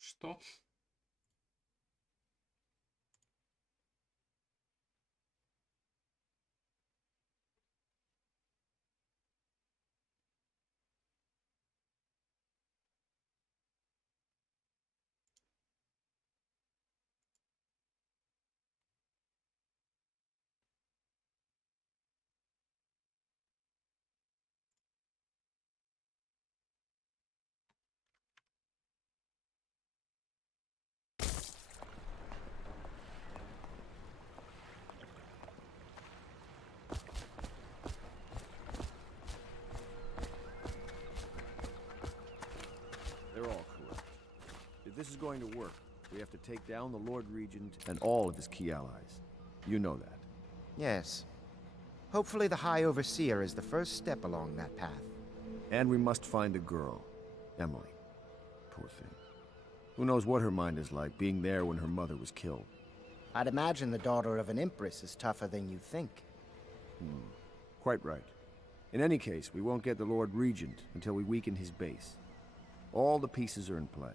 Что? They're all corrupt. If this is going to work, we have to take down the Lord Regent and all of his key allies. You know that. Yes. Hopefully the High Overseer is the first step along that path. And we must find the girl, Emily. Poor thing. Who knows what her mind is like, being there when her mother was killed. I'd imagine the daughter of an empress is tougher than you think. Quite right. In any case, we won't get the Lord Regent until we weaken his base. All the pieces are in play.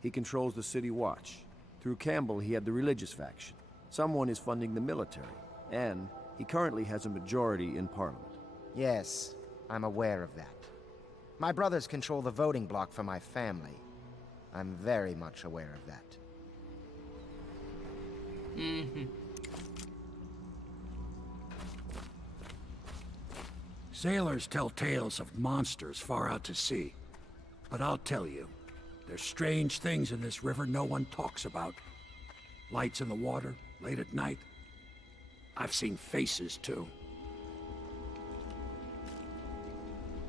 He controls the City Watch. Through Campbell, he had the religious faction. Someone is funding the military. And he currently has a majority in Parliament. Yes, I'm aware of that. My brothers control the voting bloc for my family. I'm very much aware of that. Sailors tell tales of monsters far out to sea. But I'll tell you, there's strange things in this river no one talks about. Lights in the water, late at night. I've seen faces, too.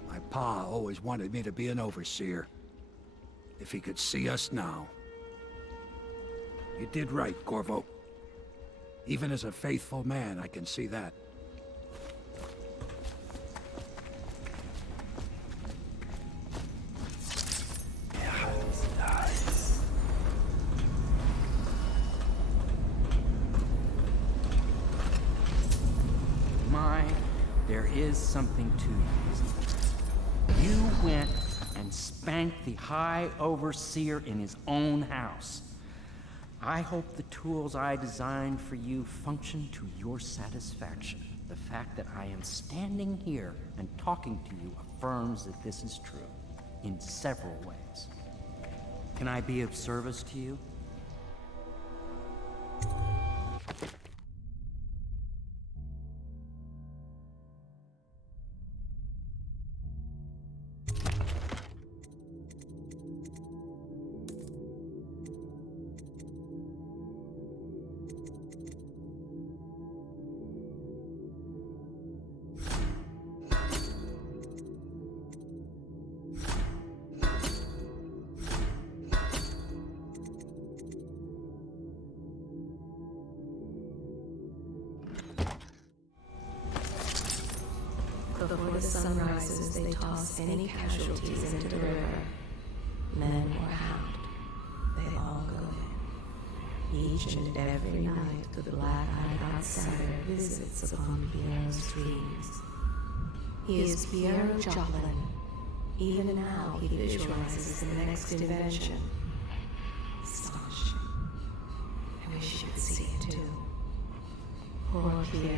My pa always wanted me to be an overseer. If he could see us now. You did right, Corvo. Even as a faithful man, I can see that. There is something to you, isn't there? You went and spanked the High Overseer in his own house. I hope the tools I designed for you function to your satisfaction. The fact that I am standing here and talking to you affirms that this is true, in several ways. Can I be of service to you? Before the sun rises, they toss any casualties into the river. Men or hound, they all go in. Each and every night, the black-eyed outsider visits upon Piero's dreams. He is Piero Joplin. Even now, he visualizes the next invention. Astonishing. I wish you could see it too. Poor Piero.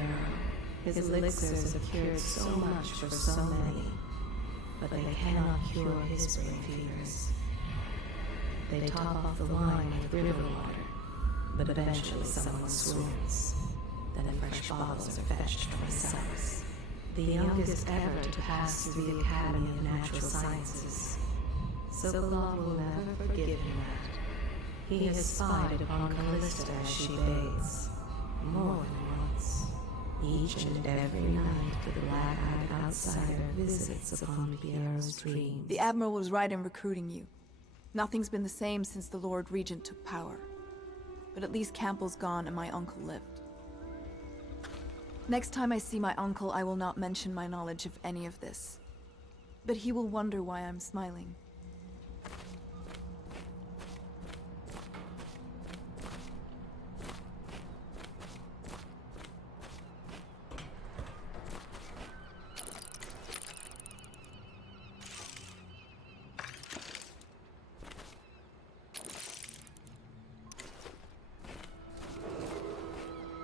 His elixirs have cured so much for so many, but they cannot cure his brain fevers. They top off the wine with river water, but eventually someone swoons. Then fresh bottles are fetched from the cellars. The youngest ever to pass through the Academy of Natural Sciences. Sokolov will never forgive him that. He has spied upon Callista as she bathes, more than once. Each and every night, the black-eyed outsider visits upon Piero's dreams. The Admiral was right in recruiting you. Nothing's been the same since the Lord Regent took power. But at least Campbell's gone and my uncle lived. Next time I see my uncle, I will not mention my knowledge of any of this. But he will wonder why I'm smiling.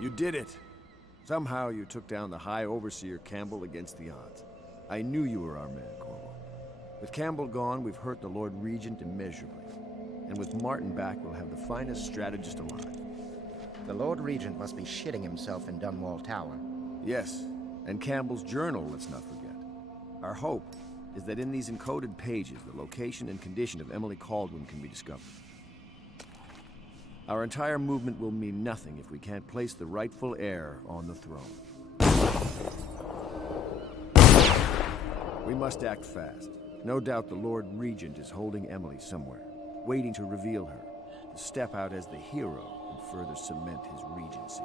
You did it! Somehow you took down the High Overseer Campbell against the odds. I knew you were our man, Corvo. With Campbell gone, we've hurt the Lord Regent immeasurably. And with Martin back, we'll have the finest strategist alive. The Lord Regent must be shitting himself in Dunwall Tower. Yes, and Campbell's journal, let's not forget. Our hope is that in these encoded pages, the location and condition of Emily Kaldwin can be discovered. Our entire movement will mean nothing if we can't place the rightful heir on the throne. We must act fast. No doubt the Lord Regent is holding Emily somewhere, waiting to reveal her, to step out as the hero and further cement his regency.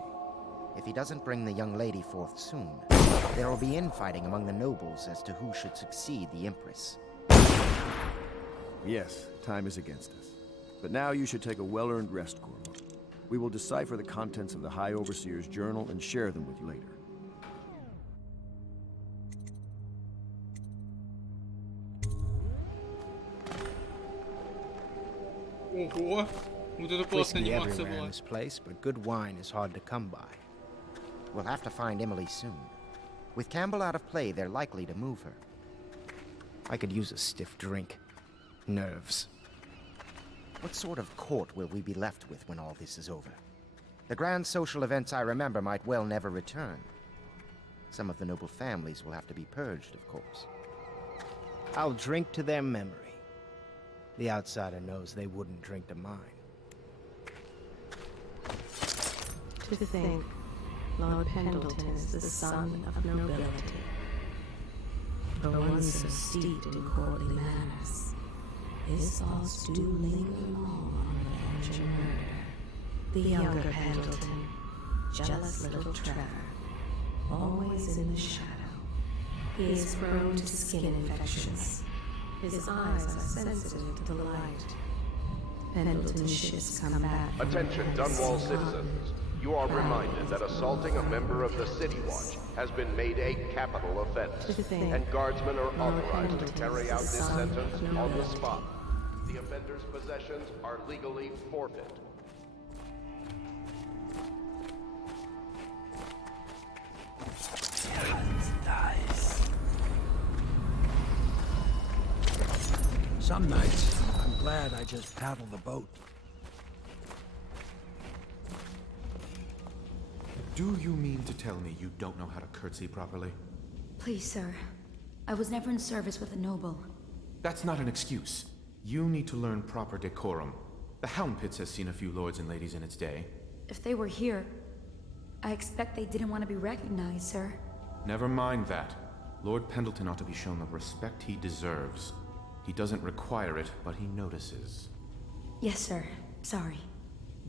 If he doesn't bring the young lady forth soon, there will be infighting among the nobles as to who should succeed the Empress. Yes, time is against us. But now you should take a well-earned rest, Corvo. We will decipher the contents of the High Overseer's journal and share them with you later. Ого! Вот это классная Whiskey анимация everywhere in была. this place, but good wine is hard to come by. We'll have to find Emily soon. With Campbell out of play, they're likely to move her. I could use a stiff drink. Nerves. What sort of court will we be left with when all this is over? The grand social events I remember might well never return. Some of the noble families will have to be purged, of course. I'll drink to their memory. The outsider knows they wouldn't drink to mine. To think, Lord Pendleton is the son of nobility. For one so steeped in courtly manners, his thoughts do linger long on revenge and murder. The younger Pendleton, jealous little Trevor, always in the shadow. He is prone to skin infections. His eyes are sensitive to the light. Pendleton's ships come back. Attention, Dunwall citizens. You are reminded that assaulting a member of the City Watch has been made a capital offense, and guardsmen are authorized to carry out this sentence on the spot. The offender's possessions are legally forfeit. Some nights, I'm glad I just paddle the boat. Do you mean to tell me you don't know how to curtsy properly? Please, sir. I was never in service with a noble. That's not an excuse. You need to learn proper decorum. The Hound Pits has seen a few lords and ladies in its day. If they were here, I expect they didn't want to be recognized, sir. Never mind that. Lord Pendleton ought to be shown the respect he deserves. He doesn't require it, but he notices. Yes, sir. Sorry.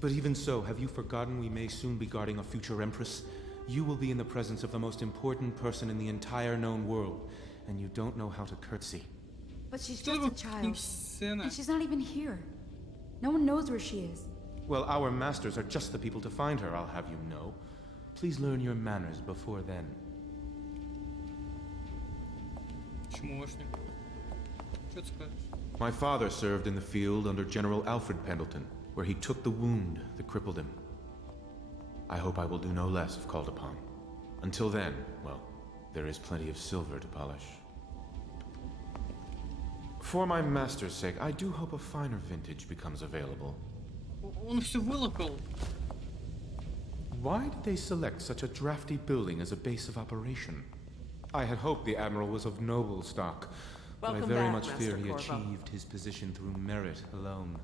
But even so, have you forgotten we may soon be guarding a future Empress? You will be in the presence of the most important person in the entire known world, and you don't know how to curtsy. But she's Что just это a вот child. сцена? And she's not even here. No one knows where she is. Well, our masters are just the people to find her, I'll have you know. Please learn your manners before then. Чмошник. Что ты скажешь? My father served in the field under General Alfred Pendleton, where he took the wound that crippled him. I hope I will do no less if called upon. Until then, well, there is plenty of silver to polish. For my master's sake, I do hope a finer vintage becomes available. Он все вылокал. Why did they select such a drafty building as a base of operation? I had hoped the Admiral was of noble stock, but I very much fear he achieved his position through merit alone.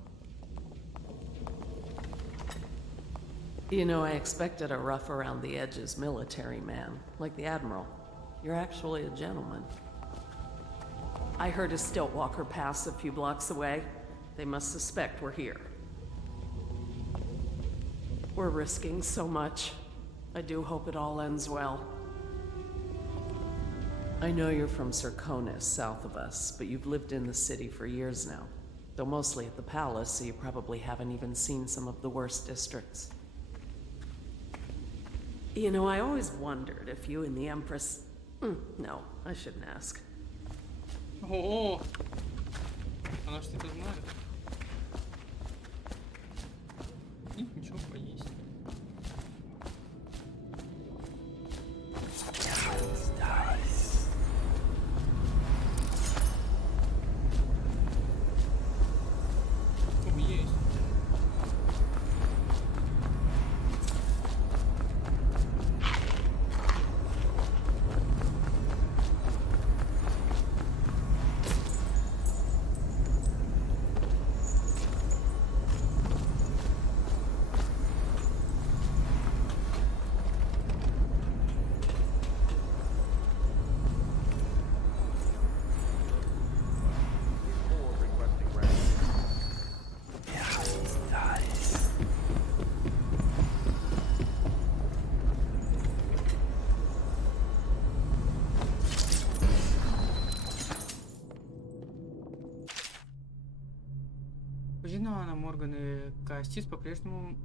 You know, I expected a rough around the edges military man, like the Admiral. You're actually a gentleman. I heard a stilt walker pass a few blocks away. They must suspect we're here. We're risking so much. I do hope it all ends well. I know you're from Serconis, south of us, but you've lived in the city for years now. Though mostly at the palace, so you probably haven't even seen some of the worst districts. You know, I always wondered if you and the Empress... no, I shouldn't ask. О, она что-то знает. И ничего, поесть. Видно, Анна, Морган и Кастис по-прежнему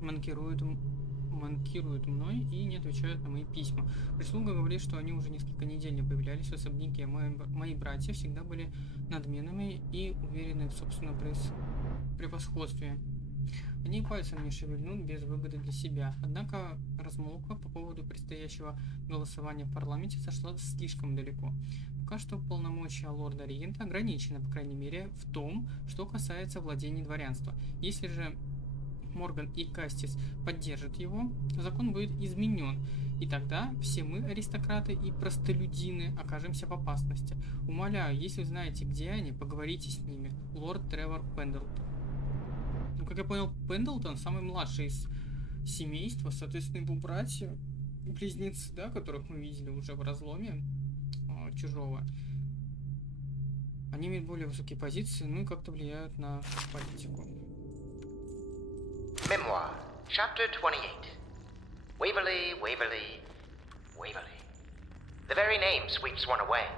манкируют мной и не отвечают на мои письма. Прислуга говорит, что они уже несколько недель не появлялись в особняке. Мои братья всегда были надменными и уверены в собственном превосходстве. Они пальцем не шевельнут без выгоды для себя. Однако размолвка по поводу предстоящего голосования в парламенте зашла слишком далеко. Пока что полномочия лорда-регента ограничены, по крайней мере, в том, что касается владений дворянства. Если же Морган и Кастис поддержат его, закон будет изменен, и тогда все мы, аристократы и простолюдины, окажемся в опасности. Умоляю, если знаете, где они, поговорите с ними. Лорд Тревор Пендлтон. Ну, как я понял, Пендлтон самый младший из семейства, соответственно, его братья, близнецы, да, которых мы видели уже в разломе чужого. Они имеют более высокие позиции, ну и как-то влияют на политику. Memoir, Chapter 28. Waverly, Waverly, Waverly. The very name sweeps one away.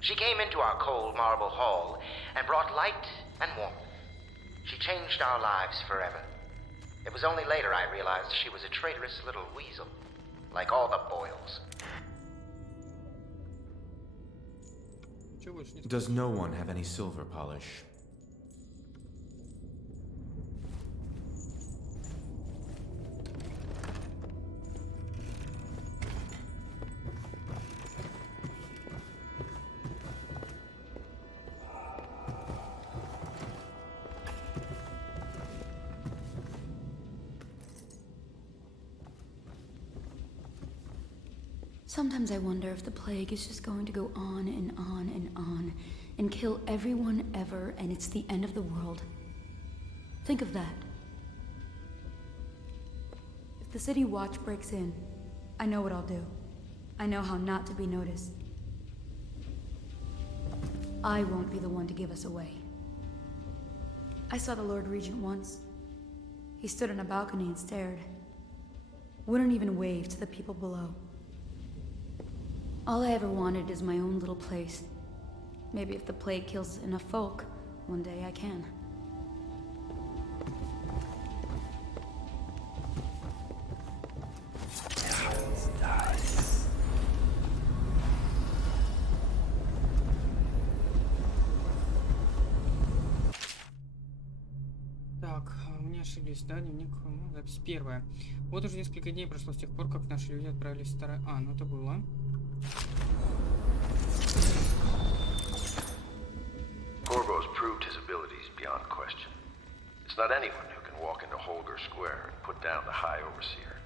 She came into our cold marble hall and brought light and warmth. She changed our lives forever. It was only later I realized she was a traitorous little weasel, like all the Boyles. Does no one have any silver polish? Sometimes I wonder if the plague is just going to go on and on and on and kill everyone ever, and it's the end of the world. Think of that. If the City Watch breaks in, I know what I'll do. I know how not to be noticed. I won't be the one to give us away. I saw the Lord Regent once. He stood on a balcony and stared. Wouldn't even wave to the people below. All I ever wanted is my own little place. Maybe if the plague kills enough folk, one day I can. Так, мы не ошиблись, да, дневник, ну, запись первая. Вот уже несколько дней прошло с тех пор, как наши люди отправились в старое... А, ну это было. Corvo's proved his abilities beyond question. It's not anyone who can walk into Holger Square and put down the High Overseer.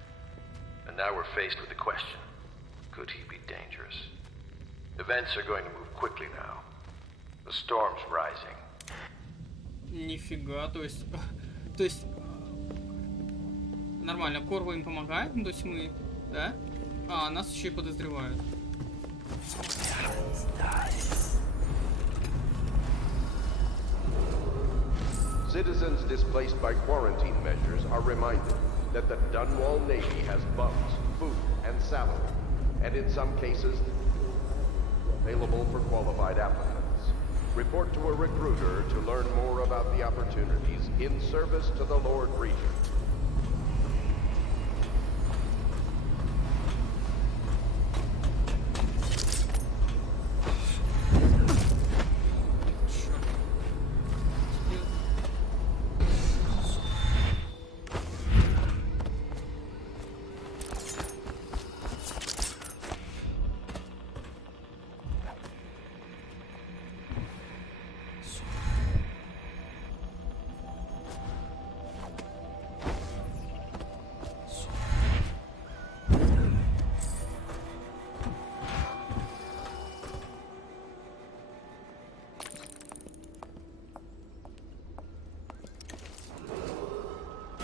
And now we're faced with the question, could he be dangerous? Events are going to move quickly now. The storm's rising. Нифига, то есть нормально, Корво им помогает, ну, то есть мы, да? А, нас еще и подозревают. Citizens displaced by quarantine measures are reminded that the Dunwall Navy has bums, food, and salary, and in some cases, available for qualified applicants. Report to a recruiter to learn more about the opportunities in service to the Lord Regent.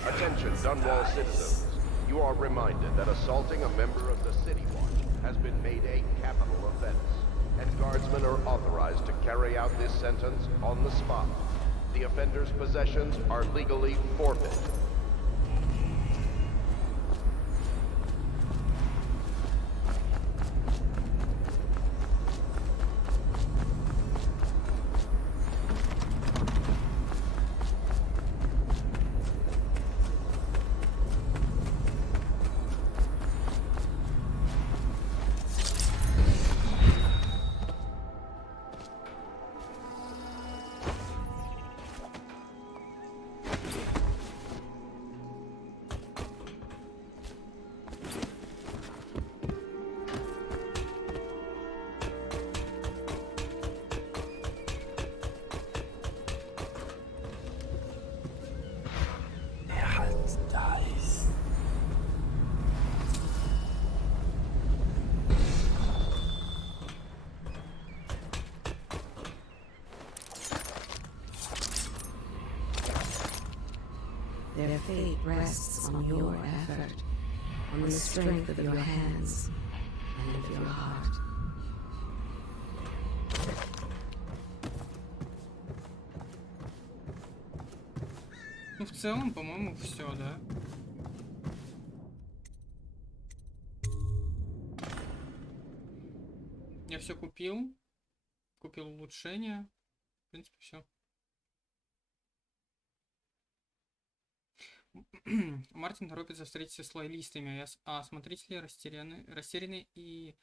Attention, Dunwall citizens. You are reminded that assaulting a member of the City Watch has been made a capital offense, and guardsmen are authorized to carry out this sentence on the spot. The offender's possessions are legally forfeit. Their fate rests on your effort, on the strength of your hands and of your heart. Ну, в целом, по-моему, все, да? Я все купил. Купил улучшения. В принципе, все. Мартин торопится встретиться с лоялистами, а смотрители растеряны и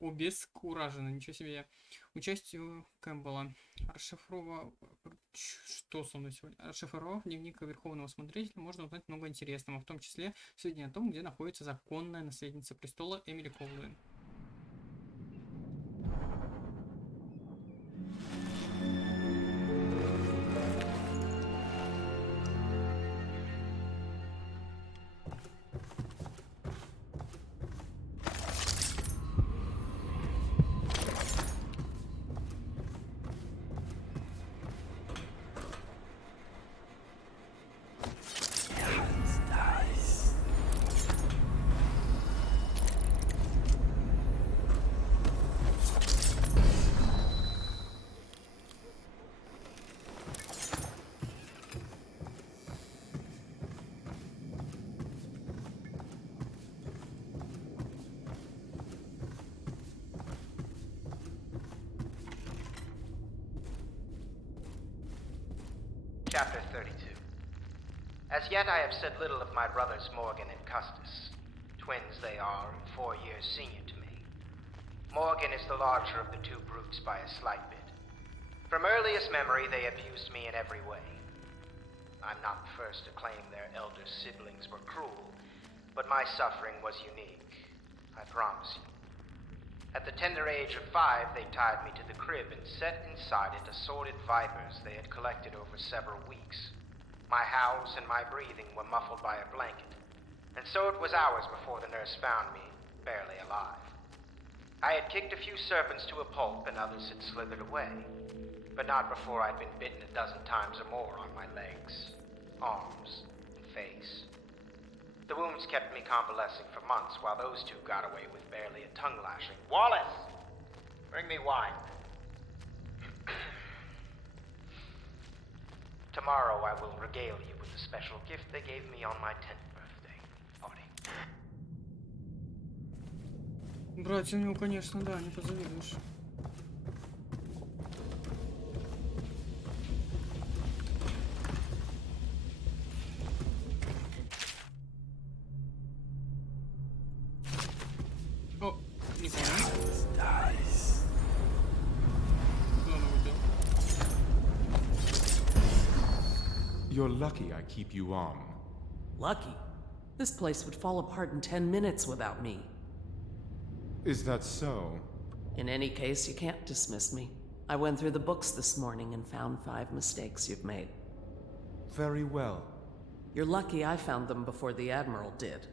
обескуражены. Ничего себе. Участию Кэмпбелла. Что со мной сегодня? Расшифровав дневник Верховного Смотрителя, можно узнать много интересного, в том числе сведения о том, где находится законная наследница престола Эмили Колдуин. Chapter 32. As yet I have said little of my brothers Morgan and Custis. Twins they are, and 4 years senior to me. Morgan is the larger of the two brutes by a slight bit. From earliest memory they abused me in every way. I'm not the first to claim their elder siblings were cruel, but my suffering was unique, I promise you. At the tender age of 5, they tied me to the crib and set inside it assorted vipers they had collected over several weeks. My howls and my breathing were muffled by a blanket, and so it was hours before the nurse found me, barely alive. I had kicked a few serpents to a pulp and others had slithered away, but not before I'd been bitten a dozen times or more on my legs, arms, and face. The wounds kept me convalescing for months while those two got away with barely a tongue lashing. Wallace! Bring me wine. Tomorrow I will regale you with the special gift they gave me on my 10th birthday party. Братья, ну, конечно, да, не позавидуешь. О, не понял. You're lucky I keep you on. Lucky? This place would fall apart in 10 minutes without me. Is that so? In any case, you can't dismiss me. I went through the books this morning and found 5 mistakes you've made. Very well. You're lucky I found them before the Admiral did.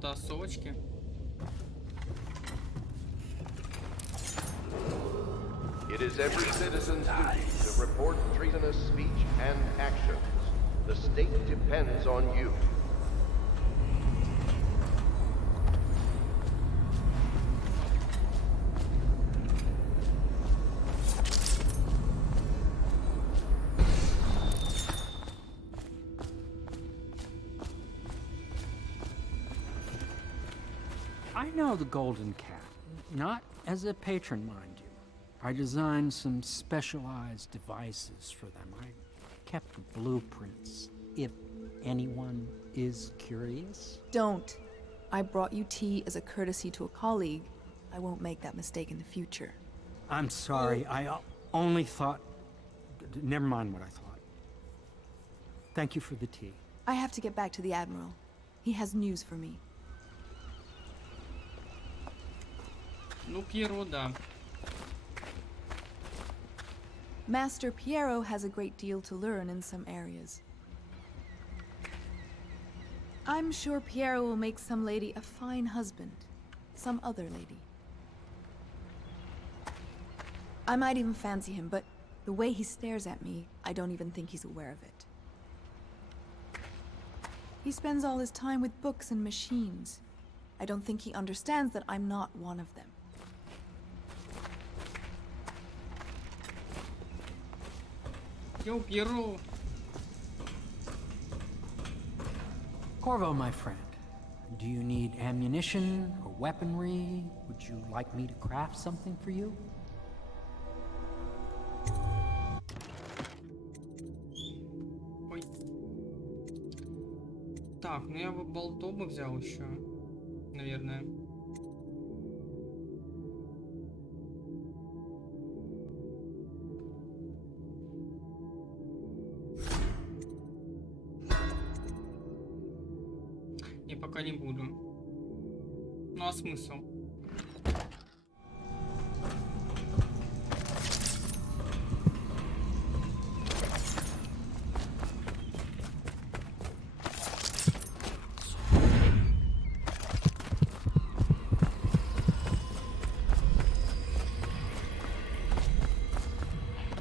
Потасовочки. It is every citizen's duty to report treasonous speech and actions. The state depends on you. I know the Golden Cat, not as a patron, mind you. I designed some specialized devices for them. I kept the blueprints, if anyone is curious. Don't. I brought you tea as a courtesy to a colleague. I won't make that mistake in the future. I'm sorry, I only thought... Never mind what I thought. Thank you for the tea. I have to get back to the Admiral. He has news for me. Ну, Пьеро, да. Master Piero has a great deal to learn in some areas. I'm sure Piero will make some lady a fine husband. Some other lady. I might even fancy him, but the way he stares at me, I don't even think he's aware of it. He spends all his time with books and machines. I don't think he understands that I'm not one of them. Yo, Piero. Corvo, my friend, do you need ammunition or weaponry? Would you like me to craft something for you? Ой. Так, ну я бы болто бы взял еще, наверное. Не, пока не буду. Ну а смысл?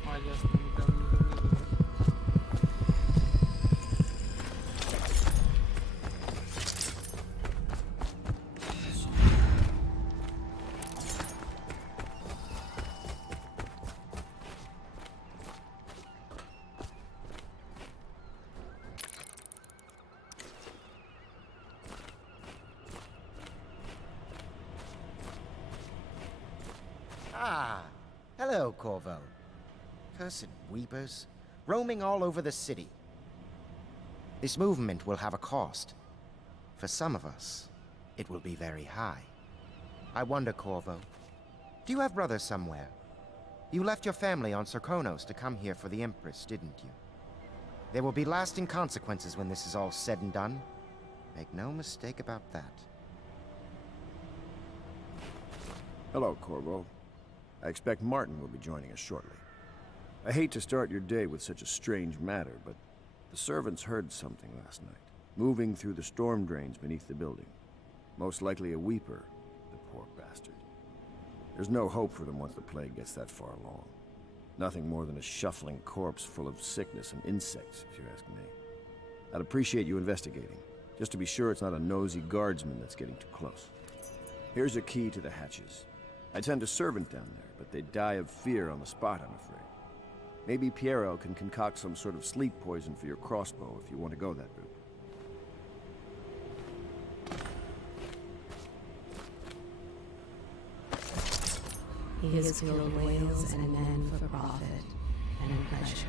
А, ясно, прям не выглядит. Ah, hello, Corvo. Cursed weepers, roaming all over the city. This movement will have a cost. For some of us, it will be very high. I wonder, Corvo, do you have brothers somewhere? You left your family on Serkonos to come here for the Empress, didn't you? There will be lasting consequences when this is all said and done. Make no mistake about that. Hello, Corvo. I expect Martin will be joining us shortly. I hate to start your day with such a strange matter, but the servants heard something last night, moving through the storm drains beneath the building. Most likely a weeper, the poor bastard. There's no hope for them once the plague gets that far along. Nothing more than a shuffling corpse full of sickness and insects, if you ask me. I'd appreciate you investigating, just to be sure it's not a nosy guardsman that's getting too close. Here's a key to the hatches. I'd send a servant down there, but they'd die of fear on the spot, I'm afraid. Maybe Piero can concoct some sort of sleep poison for your crossbow if you want to go that route. He has killed whales and men for profit and pleasure.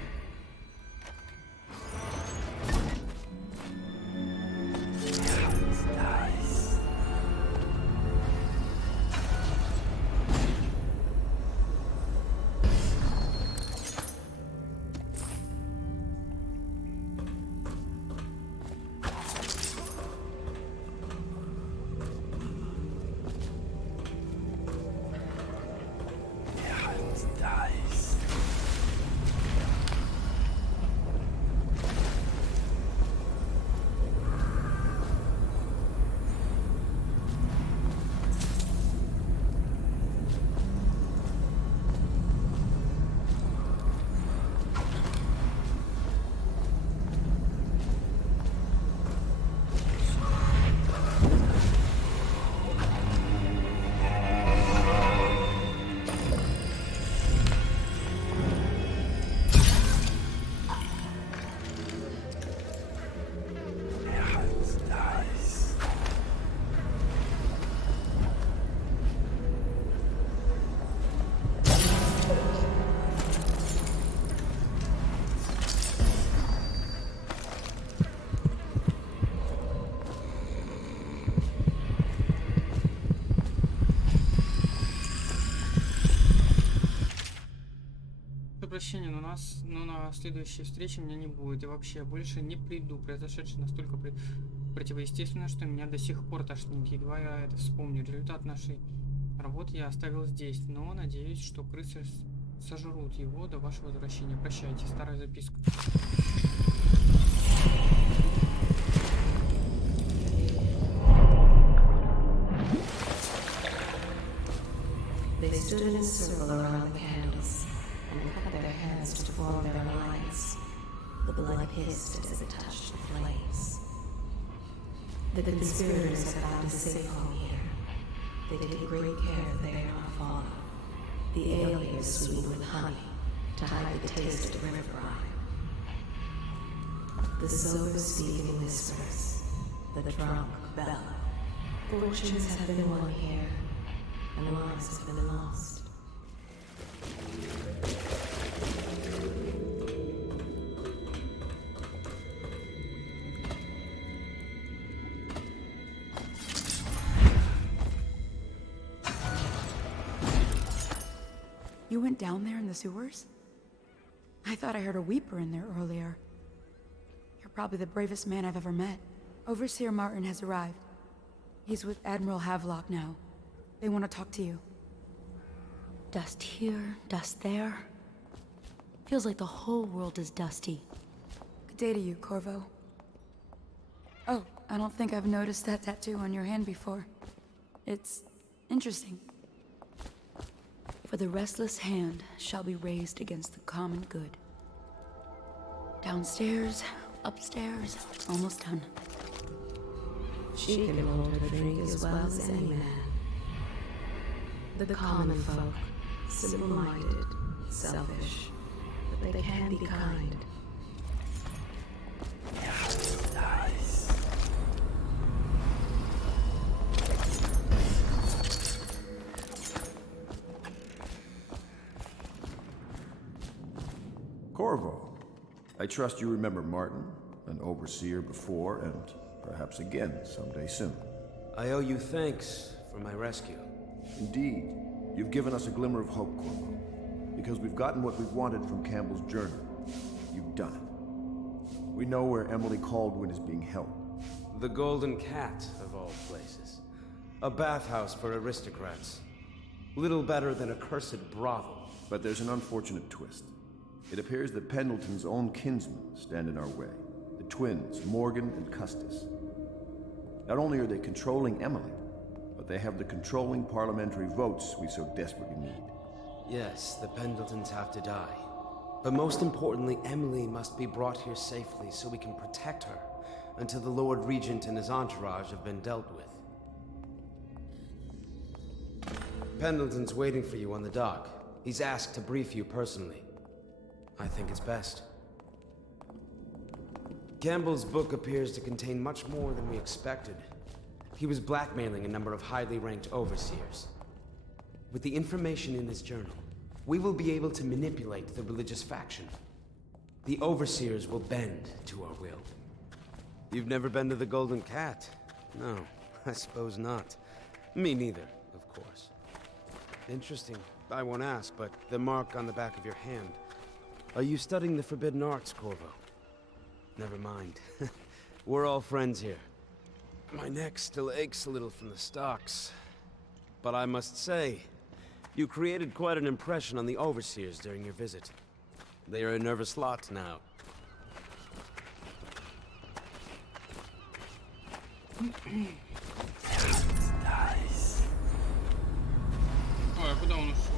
Прощения, но на следующей встрече меня не будет. И вообще, я больше не приду. Произошедшее настолько противоестественно, что меня до сих пор тошнит. Едва я это вспомню. Результат нашей работы я оставил здесь, но надеюсь, что крысы сожрут его до вашего возвращения. Прощайте. Старая записка. They stood in a circle around the candles. hissed as it touched the flames. The conspirators have found a safe home here. They take great care that they are not followed. The ale is sweetened with honey to hide the taste of river brine. The sober speak in whispers. The drunk bellow. Fortunes have been won here, and lives have been lost. You went down there in the sewers? I thought I heard a weeper in there earlier. You're probably the bravest man I've ever met. Overseer Martin has arrived. He's with Admiral Havelock now. They want to talk to you. Dust here, dust there. Feels like the whole world is dusty. Good day to you, Corvo. Oh, I don't think I've noticed that tattoo on your hand before. It's interesting. For the restless hand shall be raised against the common good. Downstairs, upstairs, almost done. She can hold her drink as well as any man. The common folk, simple-minded, selfish, but they can be kind. Corvo, I trust you remember Martin, an overseer before, and perhaps again someday soon. I owe you thanks for my rescue. Indeed. You've given us a glimmer of hope, Corvo. Because we've gotten what we've wanted from Campbell's journal. You've done it. We know where Emily Caldwin is being held. The Golden Cat, of all places. A bathhouse for aristocrats. Little better than a cursed brothel. But there's an unfortunate twist. It appears that Pendleton's own kinsmen stand in our way. The twins, Morgan and Custis. Not only are they controlling Emily, but they have the controlling parliamentary votes we so desperately need. Yes, the Pendletons have to die. But most importantly, Emily must be brought here safely so we can protect her until the Lord Regent and his entourage have been dealt with. Pendleton's waiting for you on the dock. He's asked to brief you personally. I think it's best. Campbell's book appears to contain much more than we expected. He was blackmailing a number of highly ranked overseers. With the information in this journal, we will be able to manipulate the religious faction. The overseers will bend to our will. You've never been to the Golden Cat? No, I suppose not. Me neither, of course. Interesting. I won't ask, but the mark on the back of your hand. Are you studying the forbidden arts, Corvo? Never mind. We're all friends here. My neck still aches a little from the stocks. But I must say, you created quite an impression on the overseers during your visit. They are a nervous lot now. Ой, а куда он ушел?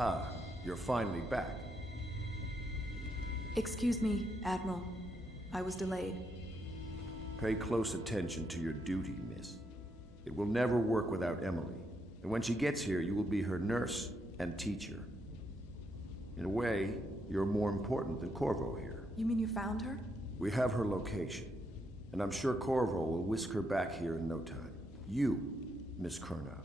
Ah, you're finally back. Excuse me, Admiral. I was delayed. Pay close attention to your duty, miss. It will never work without Emily. And when she gets here, you will be her nurse and teacher. In a way, you're more important than Corvo here. You mean you found her? We have her location. And I'm sure Corvo will whisk her back here in no time. You, Miss Kurnow,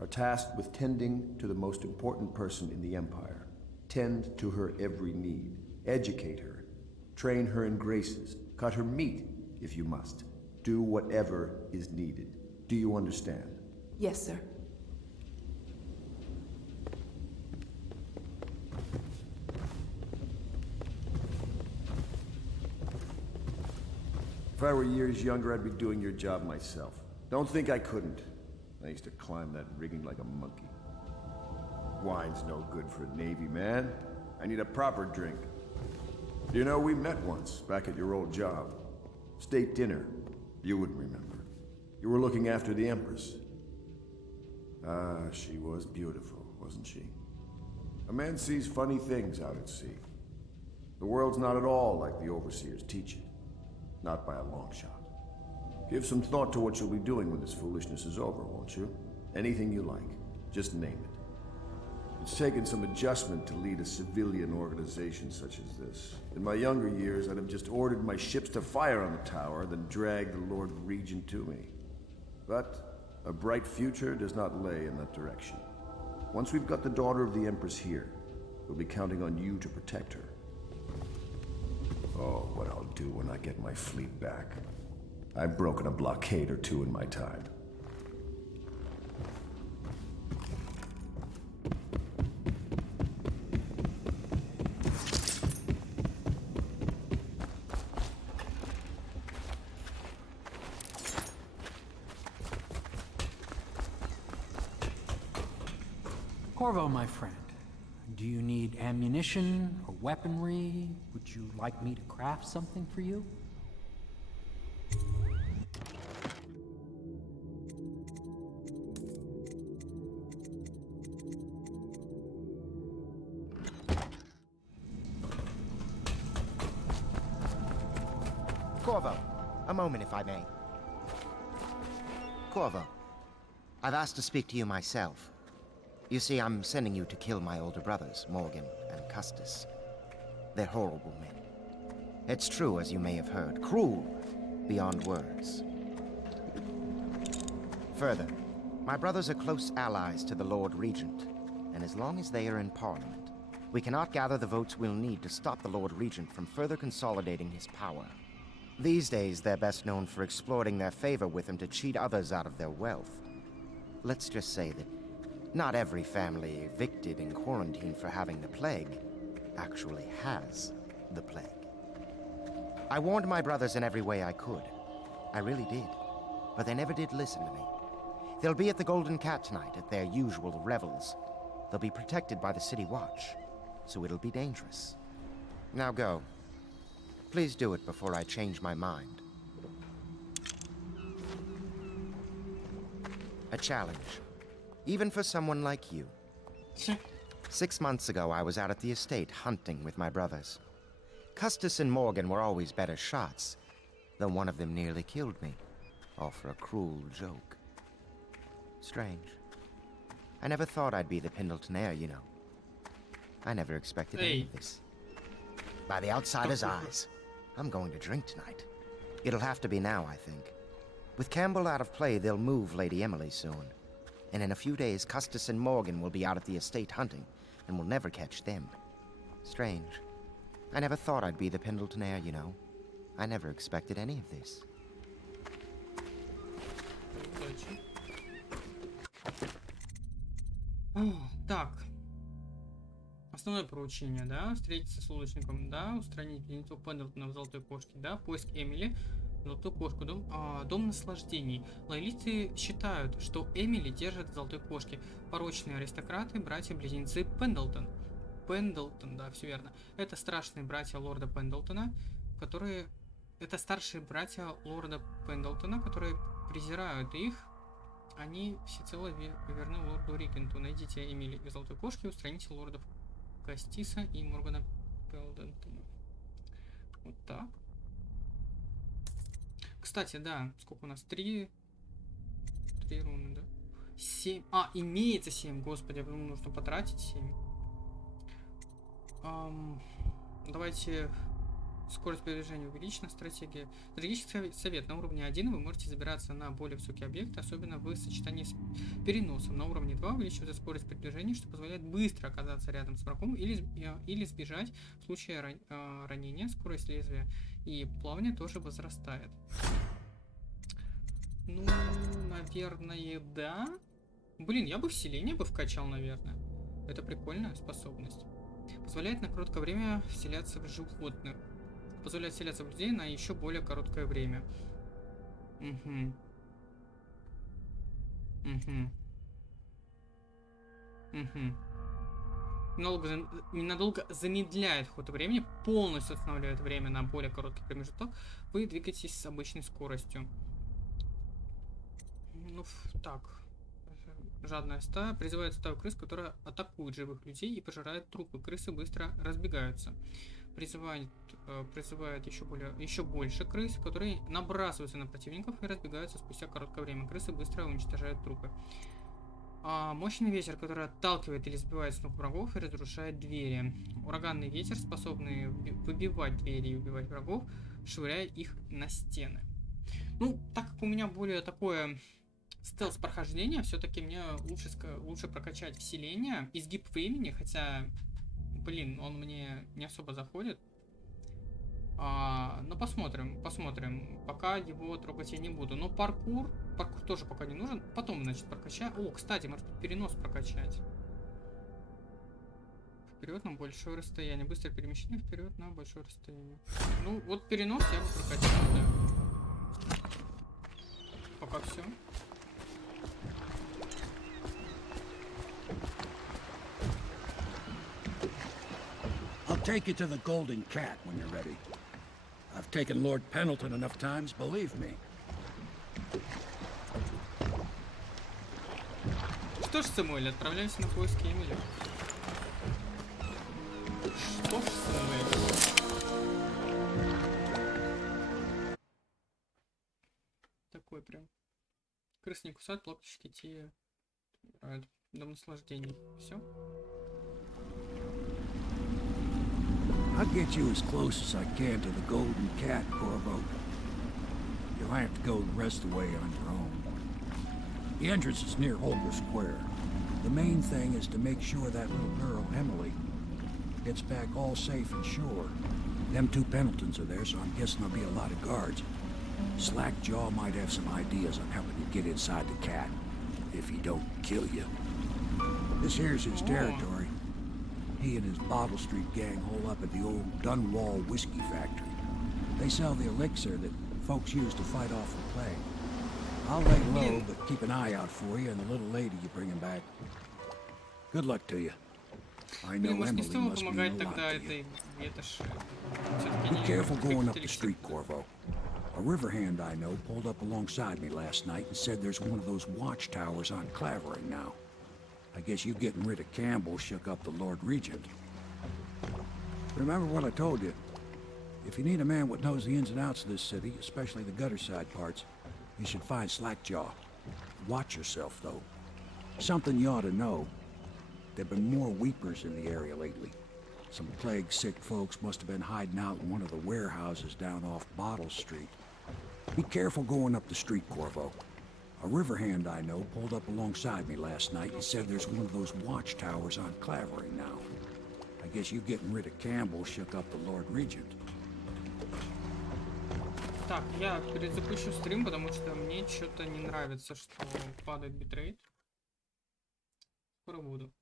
are tasked with tending to the most important person in the Empire. Tend to her every need. Educate her. Train her in graces. Cut her meat, if you must. Do whatever is needed. Do you understand? Yes, sir. If I were years younger, I'd be doing your job myself. Don't think I couldn't. I used to climb that rigging like a monkey. Wine's no good for a Navy man. I need a proper drink. You know, we met once, back at your old job. State dinner. You wouldn't remember. You were looking after the Empress. Ah, she was beautiful, wasn't she? A man sees funny things out at sea. The world's not at all like the overseers teach it. Not by a long shot. Give some thought to what you'll be doing when this foolishness is over, won't you? Anything you like. Just name it. It's taken some adjustment to lead a civilian organization such as this. In my younger years, I'd have just ordered my ships to fire on the tower, then dragged the Lord Regent to me. But a bright future does not lay in that direction. Once we've got the daughter of the Empress here, we'll be counting on you to protect her. Oh, what I'll do when I get my fleet back. I've broken a blockade or two in my time. Corvo, my friend, do you need ammunition or weaponry? Would you like me to craft something for you? Corvo, a moment if I may. Corvo, I've asked to speak to you myself. You see, I'm sending you to kill my older brothers, Morgan and Custis. They're horrible men. It's true, as you may have heard, cruel beyond words. Further, my brothers are close allies to the Lord Regent, and as long as they are in Parliament, we cannot gather the votes we'll need to stop the Lord Regent from further consolidating his power. These days, they're best known for exploiting their favor with him to cheat others out of their wealth. Let's just say that not every family evicted and quarantined for having the plague actually has the plague. I warned my brothers in every way I could. I really did. But they never did listen to me. They'll be at the Golden Cat tonight at their usual revels. They'll be protected by the City Watch, so it'll be dangerous. Now go. Please do it before I change my mind. A challenge. Even for someone like you. 6 months ago, I was out at the estate hunting with my brothers. Custis and Morgan were always better shots, though one of them nearly killed me, all for a cruel joke. Strange. I never thought I'd be the Pendleton heir, you know. I never expected any of this. By the outsider's eyes, I'm going to drink tonight. It'll have to be now, I think. With Campbell out of play, they'll move Lady Emily soon. And in a few days, Custis and Morgan will be out at the estate hunting, and we'll never catch them. Strange. I never thought I'd be the Pendleton heir, you know. I never expected any of this. Так. Основное поручение, да? Встретиться с лодочником, да? Устранить близнецов Пендлтона в Золотой Кошке, да? Поиск Эмили. Золотую кошку, дом наслаждений. Лоялисты считают, что Эмили держит в Золотой Кошке. Порочные аристократы, братья-близнецы Пендлтон. Пендлтон, да, все верно. Это страшные братья лорда Пендлтона, которые... Это старшие братья лорда Пендлтона, которые презирают их. Они всецело верны лорду Ригенту. Найдите Эмили в Золотой Кошке, устраните лордов Кастиса и Моргана Пендлтона. Вот так. Кстати, да, сколько у нас? 3 руны, да? 7. А, имеется 7, господи, я думаю, нужно потратить 7. Давайте скорость передвижения увеличена, стратегия. Стратегический совет на уровне 1 вы можете забираться на более высокие объекты, особенно в сочетании с переносом. На уровне 2 увеличивается скорость передвижения, что позволяет быстро оказаться рядом с врагом или сбежать в случае ранения. Скорость лезвия и плавание тоже возрастает. Ну, наверное, да. Блин, я бы вселение бы вкачал, наверное. Это прикольная способность. Позволяет на короткое время вселяться в животных. Позволяет вселяться в людей на еще более короткое время. Угу. Угу. Угу. Ненадолго замедляет ход времени, полностью останавливает время на более короткий промежуток. Вы двигаетесь с обычной скоростью. Ну, так. Жадная стая призывает стаю крыс, которая атакует живых людей и пожирает трупы. Крысы быстро разбегаются. Призывает еще больше крыс, которые набрасываются на противников и разбегаются спустя короткое время. Крысы быстро уничтожают трупы. Мощный ветер, который отталкивает или сбивает с ног врагов и разрушает двери. Ураганный ветер, способный выбивать двери и убивать врагов, швыряя их на стены. Ну, так как у меня более такое стелс-прохождение, все-таки мне лучше прокачать вселение, изгиб времени, хотя, блин, он мне не особо заходит. Но посмотрим. Пока его трогать я не буду. Но паркур тоже пока не нужен. Потом, значит, прокачаю. О, кстати, может перенос прокачать. Вперед на большое расстояние. Быстрое перемещение вперед на большое расстояние. Ну, вот перенос я бы прокачал, да. Пока все. I'll take you to the Golden Cat when you're ready. I've taken Lord Pendleton enough times, believe me. Что ж, Самуэль, отправляемся на поиски Эмили. Что ж, Самуэль? Такой прям. Крыс не кусают, плотнички те играют до наслаждений. Все. I'll get you as close as I can to the Golden Cat, Corvo. You'll have to go the rest of the way on your own. The entrance is near Holger Square. The main thing is to make sure that little girl, Emily, gets back all safe and sure. Them two Pendletons are there, so I'm guessing there'll be a lot of guards. Slackjaw might have some ideas on helping you get inside the cat, if he don't kill you. This here's his territory. He and his Bottle Street gang hole up at the old Dunwall whiskey factory. They sell the elixir that folks use to fight off the plague. I'll lay low, but keep an eye out for you and the little lady you bring him back. Good luck to you. I know Emily must mean a lot to you. Be careful going up the street, Corvo. A river hand I know pulled up alongside me last night and said there's one of those watchtowers on Clavering now. I guess you getting rid of Campbell shook up the Lord Regent. Remember what I told you. If you need a man what knows the ins and outs of this city, especially the gutter side parts, you should find Slackjaw. Watch yourself, though. Something you ought to know. There've been more weepers in the area lately. Some plague-sick folks must have been hiding out in one of the warehouses down off Bottle Street. Be careful going up the street, Corvo. A river hand I know pulled up alongside me last night and said there's one of those watchtowers on Clavering now. I guess you getting rid of Campbell shook up the Lord Regent. Так, я перезапущу стрим, потому что мне что-то не нравится, что падает битрейт. Скоро буду.